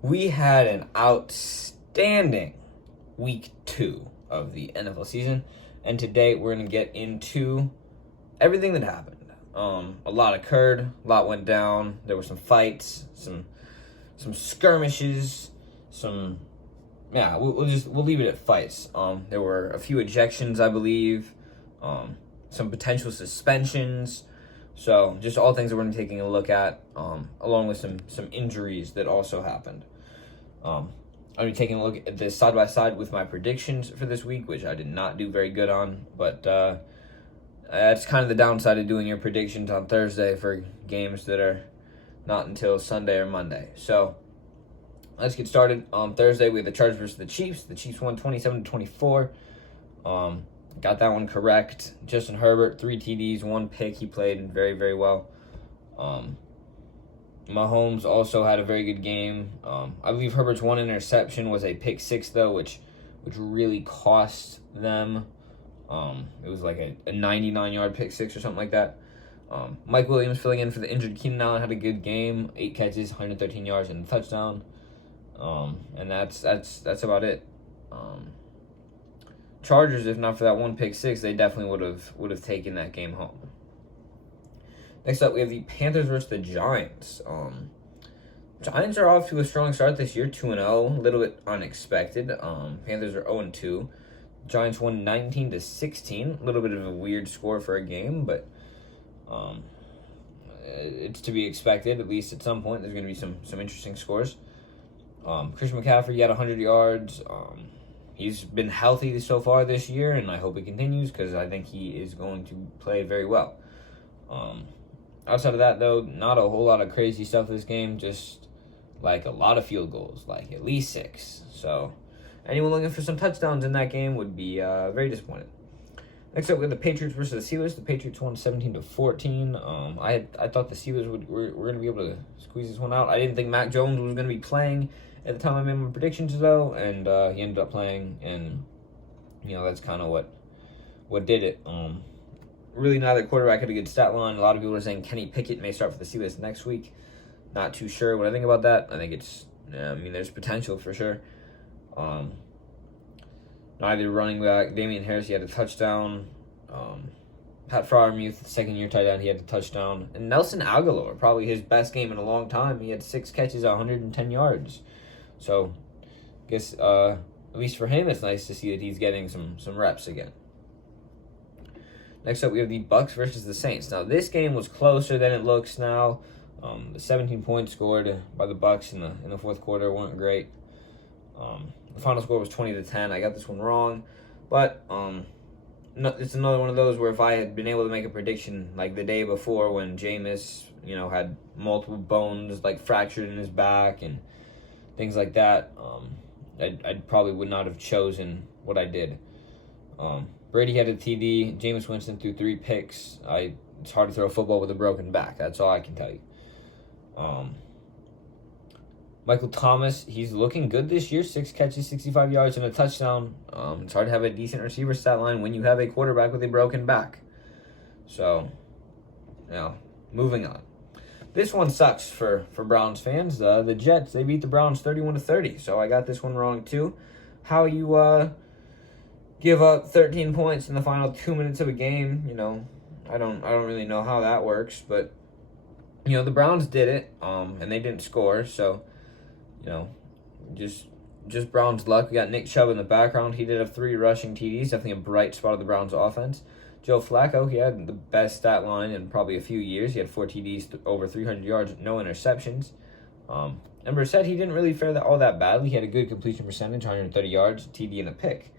We had an outstanding week 2 of the NFL season, and today we're going to get into everything that happened. A lot occurred, a lot went down. There were some fights, some skirmishes, we'll leave it at fights. There were a few ejections, I believe, some potential suspensions. So just all things that we're going to be taking a look at, along with some injuries that also happened. I'll be taking a look at this side by side with my predictions for this week, which I did not do very good on. But that's kind of the downside of doing your predictions on Thursday for games that are not until Sunday or Monday. So let's get started. On Thursday, we had the Chargers versus the Chiefs. The Chiefs won 27-24. Got that one correct. Justin Herbert, 3 TDs, 1 pick. He played very, very well. Mahomes also had a very good game. I believe Herbert's 1 interception was a pick 6, though, which really cost them. It was like a 99-yard pick 6 or something like that. Mike Williams filling in for the injured Keenan Allen had a good game. 8 catches, 113 yards, and a touchdown. And that's about it. Chargers, if not for that 1 pick 6, they definitely would have taken that game home. Next up, we have the Panthers versus the Giants. Giants are off to a strong start this year, 2-0, a little bit unexpected. Panthers are 0-2. Giants won 19-16, a little bit of a weird score for a game, but it's to be expected. At least at some point, there's going to be some interesting scores. Christian McCaffrey, he had 100 yards. He's been healthy so far this year, and I hope it continues because I think he is going to play very well. Outside of that, though, not a whole lot of crazy stuff this game, just like a lot of field goals, like at least 6. So anyone looking for some touchdowns in that game would be very disappointed. Next up, we have the Patriots versus the Steelers. The Patriots won 17-14. I thought the Steelers were going to be able to squeeze this one out. I didn't think Mac Jones was going to be playing at the time I made my predictions, though, and he ended up playing, and that's kind of what did it. Really, neither quarterback had a good stat line. A lot of people are saying Kenny Pickett may start for the Steelers next week. Not too sure what I think about that. I think there's potential for sure. Neither running back, Damien Harris, he had a touchdown. Pat Freiermuth, the second-year tight end, he had a touchdown. And Nelson Aguilar, probably his best game in a long time. He had 6 catches, 110 yards. So, I guess at least for him, it's nice to see that he's getting some reps again. Next up, we have the Bucs versus the Saints. Now, this game was closer than it looks now. The 17 points scored by the Bucs in the fourth quarter weren't great. The final score was 20-10. I got this one wrong, but it's another one of those where if I had been able to make a prediction like the day before when Jameis, had multiple bones like fractured in his back and things like that, I probably would not have chosen what I did. Brady had a TD. Jameis Winston threw 3 picks. It's hard to throw a football with a broken back. That's all I can tell you. Michael Thomas, he's looking good this year. 6 catches, 65 yards, and a touchdown. It's hard to have a decent receiver stat line when you have a quarterback with a broken back. So, moving on. This one sucks for Browns fans. The Jets, they beat the Browns 31-30. So I got this one wrong too. How you give up 13 points in the final 2 minutes of a game, I don't really know how that works, but the Browns did it, and they didn't score, so just Browns luck. We got Nick Chubb in the background. He did have 3 rushing TDs, definitely a bright spot of the Browns offense. Joe Flacco, he had the best stat line in probably a few years. He had 4 TDs, over 300 yards, no interceptions. And Brissett, he didn't really fare all that badly. He had a good completion percentage, 130 yards, TD, and a pick.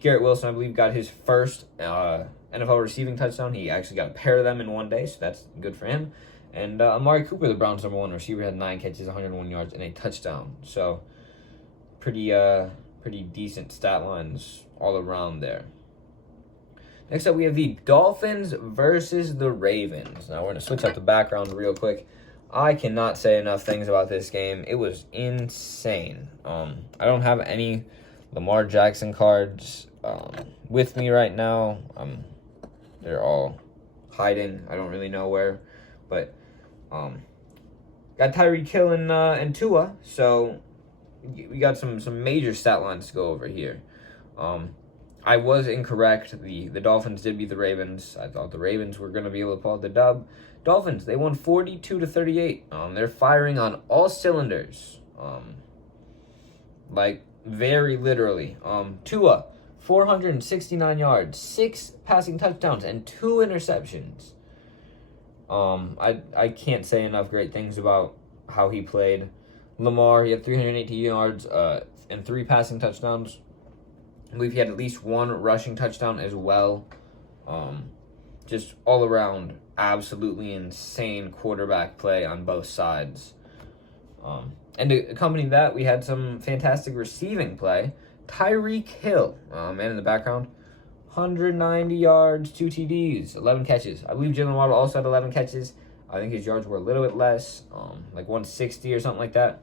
Garrett Wilson, I believe, got his first NFL receiving touchdown. He actually got a pair of them in one day, so that's good for him. And Amari Cooper, the Browns' number 1 receiver, had 9 catches, 101 yards, and a touchdown. So pretty decent stat lines all around there. Next up, we have the Dolphins versus the Ravens. Now, we're going to switch up the background real quick. I cannot say enough things about this game. It was insane. I don't have any Lamar Jackson cards with me right now. They're all hiding. I don't really know where. But Got Tyreek Hill and Tua, so we got some major stat lines to go over here. I was incorrect. The Dolphins did beat the Ravens. I thought the Ravens were going to be able to pull out the dub. Dolphins, they won 42-38. They're firing on all cylinders. Like, very literally. Tua, 469 yards, 6 passing touchdowns, and 2 interceptions. I can't say enough great things about how he played. Lamar, he had 318 yards and 3 passing touchdowns. I believe he had at least 1 rushing touchdown as well. Just all around, absolutely insane quarterback play on both sides. And to accompany that, we had some fantastic receiving play. Tyreek Hill, man in the background, 190 yards, 2 TDs, 11 catches. I believe Jalen Waddle also had 11 catches. I think his yards were a little bit less, like 160 or something like that.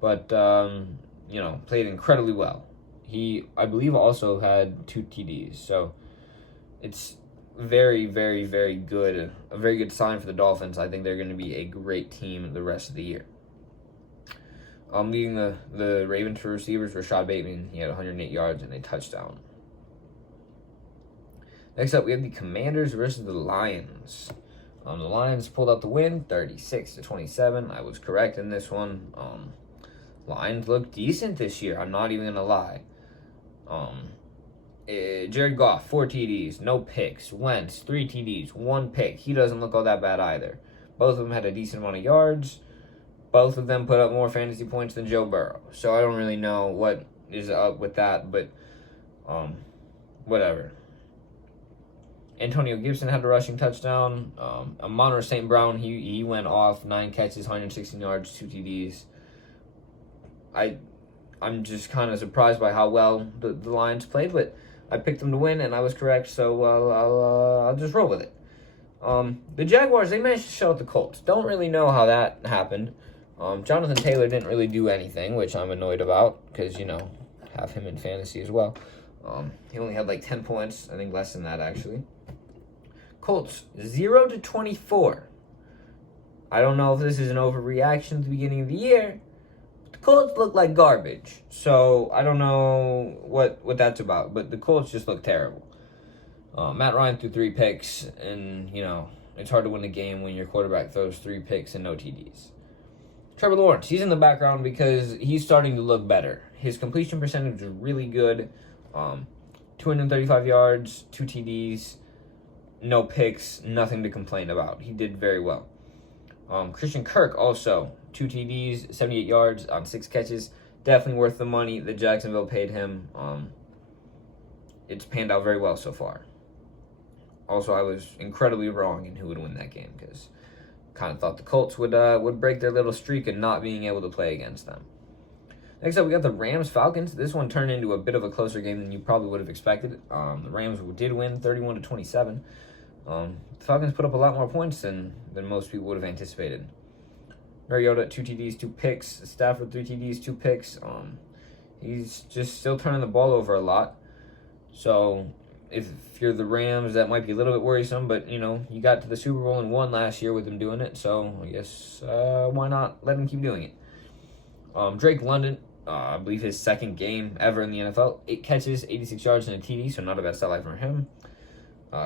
But, played incredibly well. He, I believe, also had 2 TDs. So it's very, very, very good. A very good sign for the Dolphins. I think they're going to be a great team the rest of the year. Leading the Ravens for receivers, Rashad Bateman. He had 108 yards and a touchdown. Next up, we have the Commanders versus the Lions. The Lions pulled out the win, 36-27. I was correct in this one. Lions look decent this year. I'm not even going to lie. Jared Goff, 4 TDs, no picks. Wentz, 3 TDs, 1 pick. He doesn't look all that bad either. Both of them had a decent amount of yards. Both of them put up more fantasy points than Joe Burrow. So I don't really know what is up with that, but whatever. Antonio Gibson had a rushing touchdown. Amon-Ra St. Brown, he went off, 9 catches, 116 yards, 2 TDs. I'm just kind of surprised by how well the Lions played, but I picked them to win, and I was correct, so I'll just roll with it. The Jaguars, they managed to shut out the Colts. Don't really know how that happened. Jonathan Taylor didn't really do anything, which I'm annoyed about, because, have him in fantasy as well. He only had like 10 points, I think less than that, actually. Colts, 0-24. I don't know if this is an overreaction at the beginning of the year. The Colts look like garbage, so I don't know what that's about, but the Colts just look terrible. Matt Ryan threw 3 picks, and, it's hard to win a game when your quarterback throws 3 picks and no TDs. Trevor Lawrence, he's in the background because he's starting to look better. His completion percentage is really good. 235 yards, 2 TDs, no picks, nothing to complain about. He did very well. Christian Kirk also, 2 TDs, 78 yards on 6 catches. Definitely worth the money that Jacksonville paid him. It's panned out very well so far. Also, I was incredibly wrong in who would win that game because kind of thought the Colts would break their little streak of not being able to play against them. Next up, we got the Rams-Falcons. This one turned into a bit of a closer game than you probably would have expected. The Rams did win 31-27. The Falcons put up a lot more points than most people would have anticipated. Mariota, 2 TDs, 2 picks. Stafford, 3 TDs, 2 picks. He's just still turning the ball over a lot. So if you're the Rams, that might be a little bit worrisome, but, you got to the Super Bowl and won last year with him doing it, so I guess why not let him keep doing it. Drake London, I believe his second game ever in the NFL, 8 catches, 86 yards, and a TD, so not a bad stat line for him.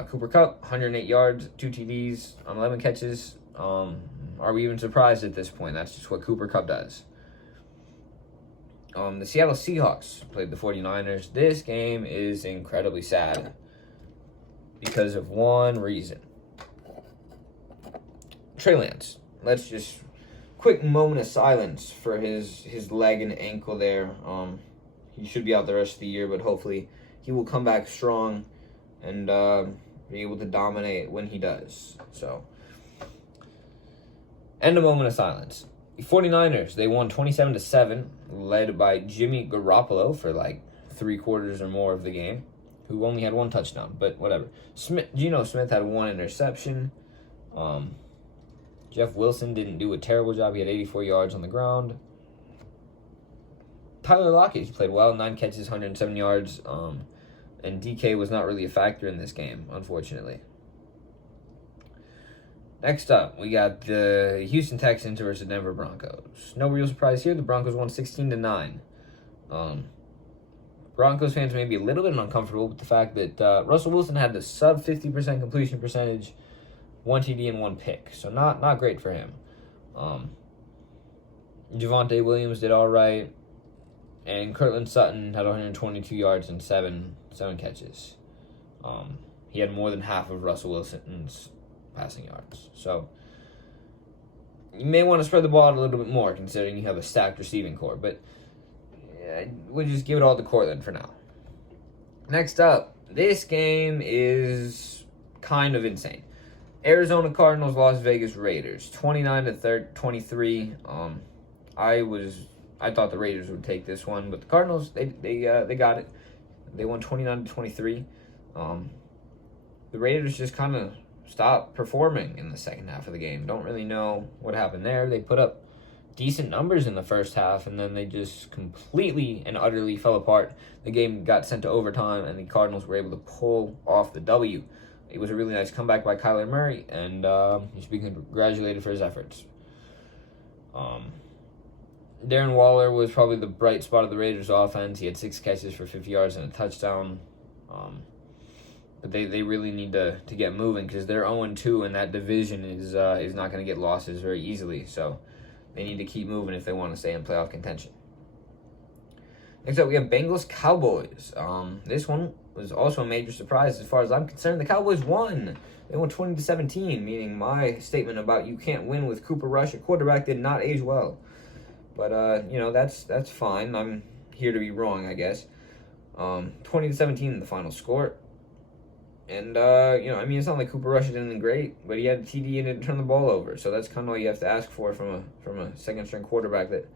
Cooper Kupp, 108 yards, 2 TDs on 11 catches. Are we even surprised at this point? That's just what Cooper Kupp does. The Seattle Seahawks played the 49ers. This game is incredibly sad because of one reason. Trey Lance. Let's just quick moment of silence for his leg and ankle there. He should be out the rest of the year, but hopefully he will come back strong and be able to dominate when he does. So, end a moment of silence. The 49ers, they won 27-7, led by Jimmy Garoppolo for like 3/4 or more of the game, who only had 1 touchdown, but whatever. Geno Smith had 1 interception. Jeff Wilson didn't do a terrible job. He had 84 yards on the ground. Tyler Lockett, he played well, 9 catches, 107 yards, and DK was not really a factor in this game, unfortunately. Next up, we got the Houston Texans versus Denver Broncos. No real surprise here. The Broncos won 16-9. Broncos fans may be a little bit uncomfortable with the fact that Russell Wilson had the sub 50% completion percentage, 1 TD and 1 pick. So not great for him. Javonte Williams did all right, and Cortland Sutton had 122 yards and seven catches. He had more than half of Russell Wilson's passing yards. So you may want to spread the ball out a little bit more, considering you have a stacked receiving core. But we'll just give it all to Cortland for now. Next up, this game is kind of insane. Arizona Cardinals, Las Vegas Raiders, 29-23. I thought the Raiders would take this one, but the Cardinals they got it. They won 29-23. The Raiders just kind of stopped performing in the second half of the game. Don't really know what happened there. They put up decent numbers in the first half, and then they just completely and utterly fell apart. The game got sent to overtime, and the Cardinals were able to pull off the W. It was a really nice comeback by Kyler Murray, and he should be congratulated for his efforts. Darren Waller was probably the bright spot of the Raiders' offense. He had 6 catches for 50 yards and a touchdown. But they really need to get moving, because they're 0-2, and that division is not going to get losses very easily. So they need to keep moving if they want to stay in playoff contention. Next up, we have Bengals Cowboys. This one was also a major surprise as far as I'm concerned. The Cowboys won. They won 20-17, meaning my statement about you can't win with Cooper Rush, a quarterback, did not age well. But that's fine. I'm here to be wrong, I guess. 20-17 the final score. And it's not like Cooper Rush did anything great, but he had a TD and didn't turn the ball over. So that's kind of all you have to ask for from a second string quarterback that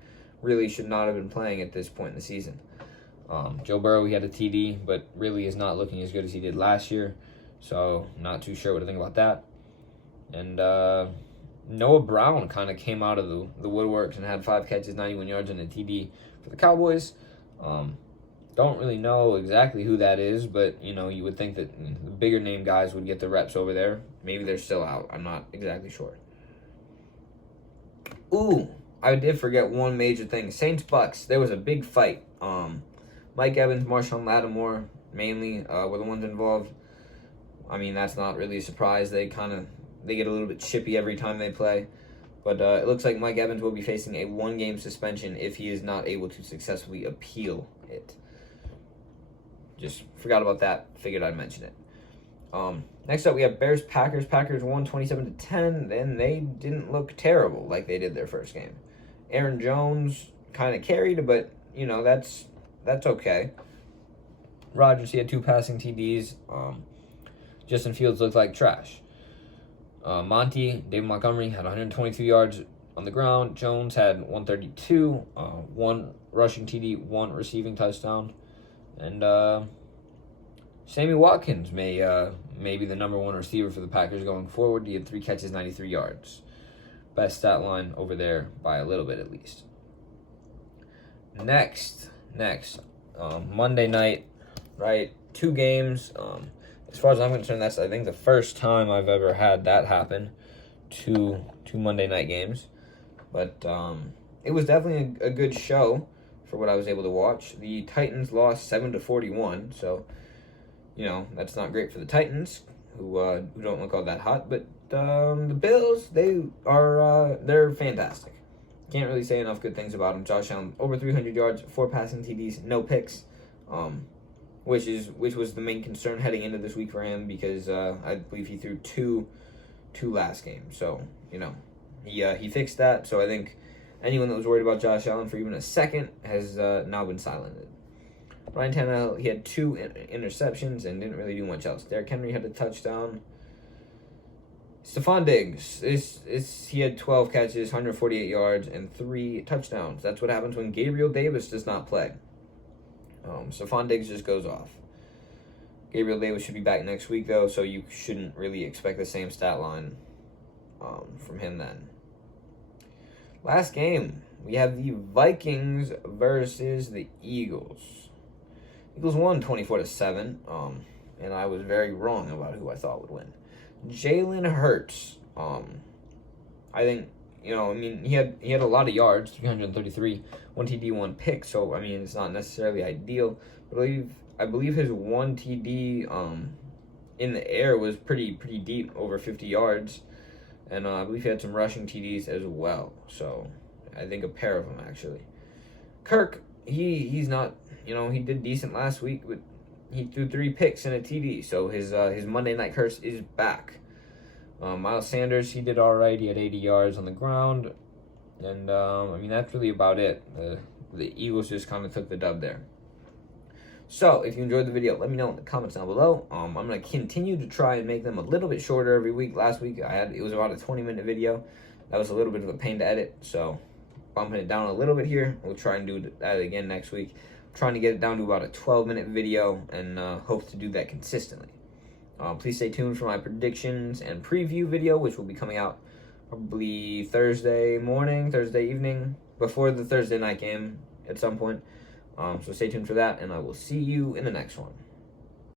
really should not have been playing at this point in the season. Joe Burrow, he had a TD, but really is not looking as good as he did last year. So not too sure what to think about that. And Noah Brown kind of came out of the woodworks and had 5 catches, 91 yards, and a TD for the Cowboys. Don't really know exactly who that is, but, you would think that the bigger name guys would get the reps over there. Maybe they're still out. I'm not exactly sure. Ooh, I did forget one major thing. Saints-Bucks, there was a big fight. Mike Evans, Marshawn Lattimore, mainly, were the ones involved. I mean, that's not really a surprise. They get a little bit chippy every time they play. But it looks like Mike Evans will be facing a 1-game suspension if he is not able to successfully appeal it. Just forgot about that. Figured I'd mention it. Next up, we have Bears-Packers. Packers won 27-10. Then they didn't look terrible like they did their first game. Aaron Jones kind of carried, but, that's okay. Rodgers, he had 2 passing TDs. Justin Fields looked like trash. David Montgomery had 122 yards on the ground. Jones had 132, 1 rushing TD, 1 receiving touchdown. And Sammy Watkins may be the number 1 receiver for the Packers going forward. He had 3 catches, 93 yards. Best stat line over there by a little bit at least. Next, Monday night, right? 2 games. As far as I'm concerned, that's, I think, the first time I've ever had that happen. 2 Monday night games. But it was definitely a good show for what I was able to watch. The Titans lost 7-41, so, that's not great for the Titans, who don't look all that hot. But the Bills, they're fantastic. Can't really say enough good things about them. Josh Allen, over 300 yards, 4 passing TDs, no picks. Which was the main concern heading into this week for him, because I believe he threw two last game. So, he fixed that. So I think anyone that was worried about Josh Allen for even a second has now been silenced. Ryan Tannehill, he had 2 interceptions and didn't really do much else. Derrick Henry had a touchdown. Stephon Diggs, he had 12 catches, 148 yards, and 3 touchdowns. That's what happens when Gabriel Davis does not play. Stephon Diggs just goes off. Gabriel Davis should be back next week, though, so you shouldn't really expect the same stat line from him then. Last game, we have the Vikings versus the Eagles. Eagles won 24-7, and I was very wrong about who I thought would win. Jalen Hurts I think, he had a lot of yards, 333, 1 TD, 1 pick. So it's not necessarily ideal. But I believe his 1 TD in the air was pretty deep, over 50 yards, and I believe he had some rushing TDs as well. So I think a pair of them actually. Kirk, he's not, he did decent last week, but he threw 3 picks and a TD. So his Monday night curse is back. Miles Sanders, he did all right. He had 80 yards on the ground, and that's really about it. The Eagles just kind of took the dub there. So if you enjoyed the video, let me know in the comments down below. I'm going to continue to try and make them a little bit shorter every week. Last week it was about a 20-minute video. That was a little bit of a pain to edit, so bumping it down a little bit here. We'll try and do that again next week. I'm trying to get it down to about a 12-minute video, and hope to do that consistently. Please stay tuned for my predictions and preview video, which will be coming out probably Thursday morning, Thursday evening, before the Thursday night game at some point. So stay tuned for that, and I will see you in the next one.